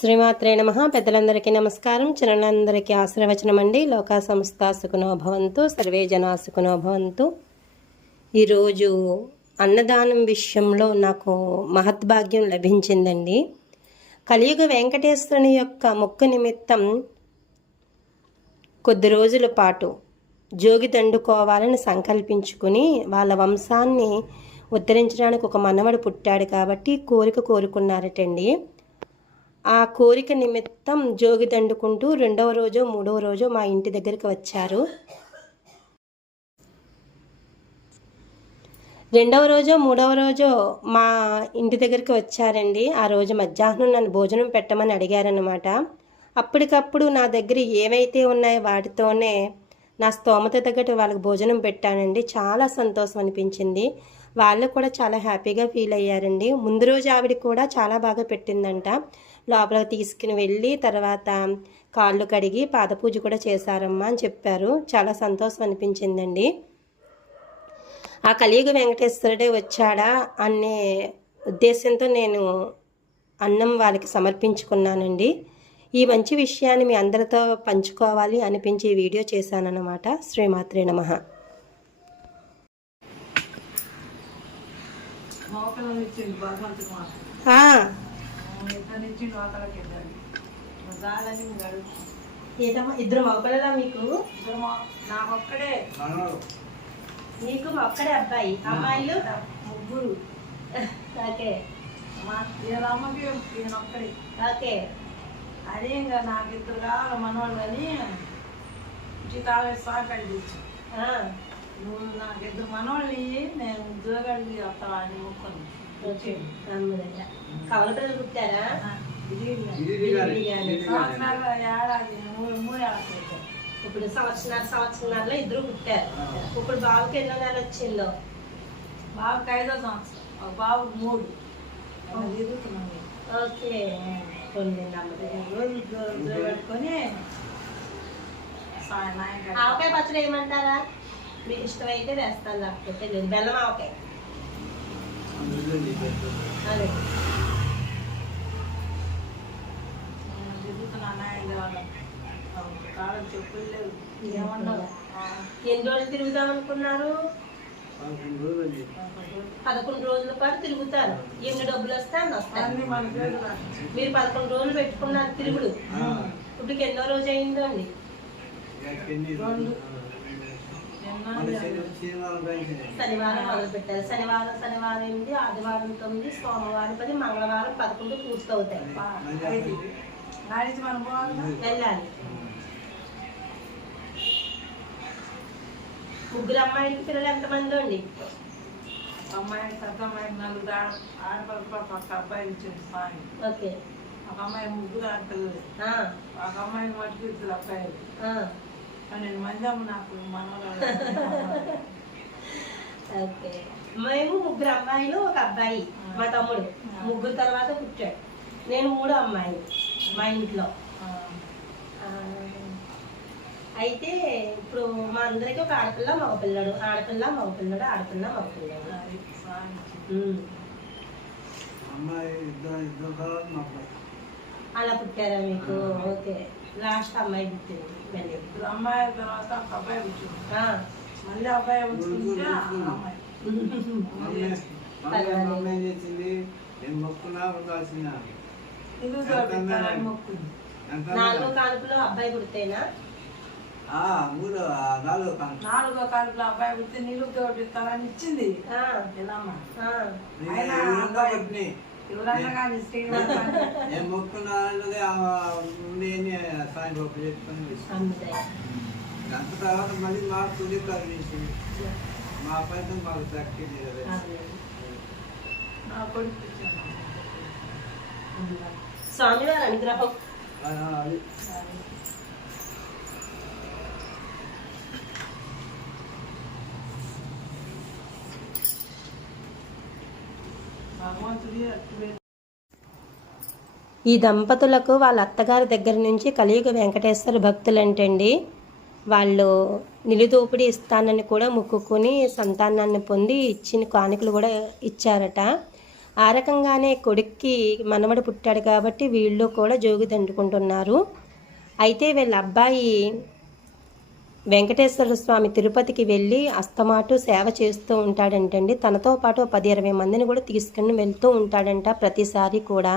శ్రీమాత్రే నమ. పెద్దలందరికీ నమస్కారం. చిన్నలందరికీ ఆశీర్వచనం అండి లోకా సంస్థ సుఖనో భవంతు. సర్వే జనా సుఖనో భవంతు. ఈరోజు అన్నదానం విషయంలో నాకు మహద్భాగ్యం లభించిందండి. కలియుగ వెంకటేశ్వరుని యొక్క మొక్కు నిమిత్తం కొద్ది రోజుల పాటు జోగి దండుకోవాలని సంకల్పించుకుని వాళ్ళ వంశాన్ని ఉద్ధరించడానికి ఒక మనవడు పుట్టాడు కాబట్టి కోరిక కోరుకున్నారటండి. ఆ కోరిక నిమిత్తం జోగి దండుకుంటూ రెండవ రోజు మూడవ రోజు మా ఇంటి దగ్గరికి వచ్చారు. రెండవ రోజు మూడవ రోజు మా ఇంటి దగ్గరికి వచ్చారండి. ఆ రోజు మధ్యాహ్నం నన్ను భోజనం పెట్టమని అడిగారనమాట అప్పటికప్పుడు నా దగ్గర ఏవైతే ఉన్నాయో వాటితోనే నా స్తోమత తగ్గట్టు వాళ్ళకి భోజనం పెట్టానండి. చాలా సంతోషం అనిపించింది. వాళ్ళు కూడా చాలా హ్యాపీగా ఫీల్ అయ్యారండి. ముందు రోజు ఆవిడ కూడా చాలా బాగా పెట్టిందంట. లోపలికి తీసుకుని వెళ్ళి తర్వాత కాళ్ళు కడిగి పాదపూజ కూడా చేశారమ్మా అని చెప్పారు. చాలా సంతోషం అనిపించిందండి. ఆ కలియుగ వెంకటేశ్వరుడే వచ్చాడా అనే ఉద్దేశంతో నేను అన్నం వాళ్ళకి సమర్పించుకున్నానండి. ఈ మంచి విషయాన్ని మీ అందరితో పంచుకోవాలి అనిపించి వీడియో చేశానన్నమాట. శ్రీమాత్రే నమ. ఇద్దరు మగపిల్లలా మీకు? ఇద్దరు మా- నాకొక్కడే. మీకు ఒక్కడే అబ్బాయి. అమ్మాయిలు? ముగ్గురు. ఓకే. మా వీళ్ళమ్మకి ఈయన ఒక్కడే. ఓకే. అదే ఇంకా నాకు ఇద్దరు కావాలి మనవాళ్ళు అని జీతాలు ఆ, నువ్వు నాకు ఇద్దరు నేను ఉద్యోగాలు వస్తావా అని అమ్మదట కవల పిల్లలు ఏడాది మూడు మూడు ఏడాది అవుతాయి. ఇప్పుడు సంవత్సరాలు సంవత్సరాల్లో ఇద్దరు పుట్టారు. ఇప్పుడు బాబుకి ఎన్నో నెల వచ్చిందో? బాబుకి ఐదో సంవత్సరం. ఒక బాబు మూడు. ఓకే. కొన్ని నమ్మకం. రోజు ఉద్యోగం పెట్టుకొని ఆవకాయ పచ్చడి ఏమంటారా మీకు ఇష్టమైతే వేస్తాను లేకపోతే లేదు బెల్లం ఆవకాయ. అదే. ఎన్ని రోజులు తిరుగుదాం అనుకున్నారు? పదకొండు రోజుల పాటు తిరుగుతారు. ఎన్ని డబ్బులు వస్తే అన్ని వస్తాయి. మీరు పదకొండు రోజులు పెట్టుకున్నారు తిరుగుడు. ఇప్పుడు ఎన్నో రోజు అయిందో అండి శనివారం మొదలు పెట్టారు. శనివారం శనివారం ఎనిమిది ఆదివారం తొమ్మిది సోమవారం పది మంగళవారం పదకొండు పూర్తవుతాయి వెళ్ళాలి. ముగ్గురు అమ్మాయిలకి పిల్లలు ఎంతమంది అండి? అమ్మాయి పెద్ద అమ్మాయి నలుగురు ఆడ ఆడపల్ల ఒక అబ్బాయి ఇచ్చింది స్వామి ఓకే. ఒక అమ్మాయి ముగ్గురు ఆడపిల్లలు. ఆ, ఒక అమ్మాయి మటుకు ఇద్దరు అబ్బాయిలు. ఆ, పన్నెండు మంది అమ్మ నాకు మనవరాలు ఓకే మేము ముగ్గురు అమ్మాయిలు ఒక అబ్బాయి మా తమ్ముడు ముగ్గురు తర్వాత పుట్టాడు నేను మూడు అమ్మాయిలు మా ఇంట్లో అయితే ఇప్పుడు మా అందరికీ ఒక ఆడపిల్ల మగపిల్లడు ఆడపిల్ల మగపిల్లడు ఆడపిల్ల మగపిల్లడు. అమ్మాయి అలా పుట్టారా మీకు ఓకే లాస్ట్ అమ్మాయి పుట్టింది మళ్ళీ అమ్మాయి తర్వాత ఒక అబ్బాయి ఆ, మళ్ళీ అబ్బాయి అమ్మాయి. చేసింది? నేను మొక్కున్నా ఎంత నాలుగో కానుపులో అబ్బాయి పుడితేనా? ఆ, మూడు నాలుగు కాదు నాలుగో కాలుపులో అబ్బాయి పుడితే నీళ్ళు తోటి ఇస్తారని ఇచ్చింది నేను మొక్కున్న సాయం గొప్ప వేసి అంతే. తర్వాత మళ్ళీ మాకు తుది కలిగించింది మా పైన మాకు దక్కింది కదా. స్వామివారి అనుగ్రహం ఆ, అది భగవంతుడి అట్టువే ఈ దంపతులకు వాళ్ళ అత్తగారి దగ్గర నుంచి కలియుగ వెంకటేశ్వర భక్తులంటండి. వాళ్ళు నిలుదోపిడి ఇస్తానని కూడా మొక్కుకొని సంతానాన్ని పొంది ఇచ్చిన కానుకలు కూడా ఇచ్చారట. ఆ రకంగానే కొడుక్కి మనవడు పుట్టాడు కాబట్టి వీళ్ళు కూడా జోగి దండుకుంటున్నారు. అయితే వీళ్ళ అబ్బాయి వెంకటేశ్వర స్వామి తిరుపతికి వెళ్ళి అస్తమాటు సేవ చేస్తూ ఉంటాడంటండి. తనతో పాటు పది ఇరవై మందిని కూడా తీసుకుని వెళ్తూ ఉంటాడంట ప్రతిసారి కూడా.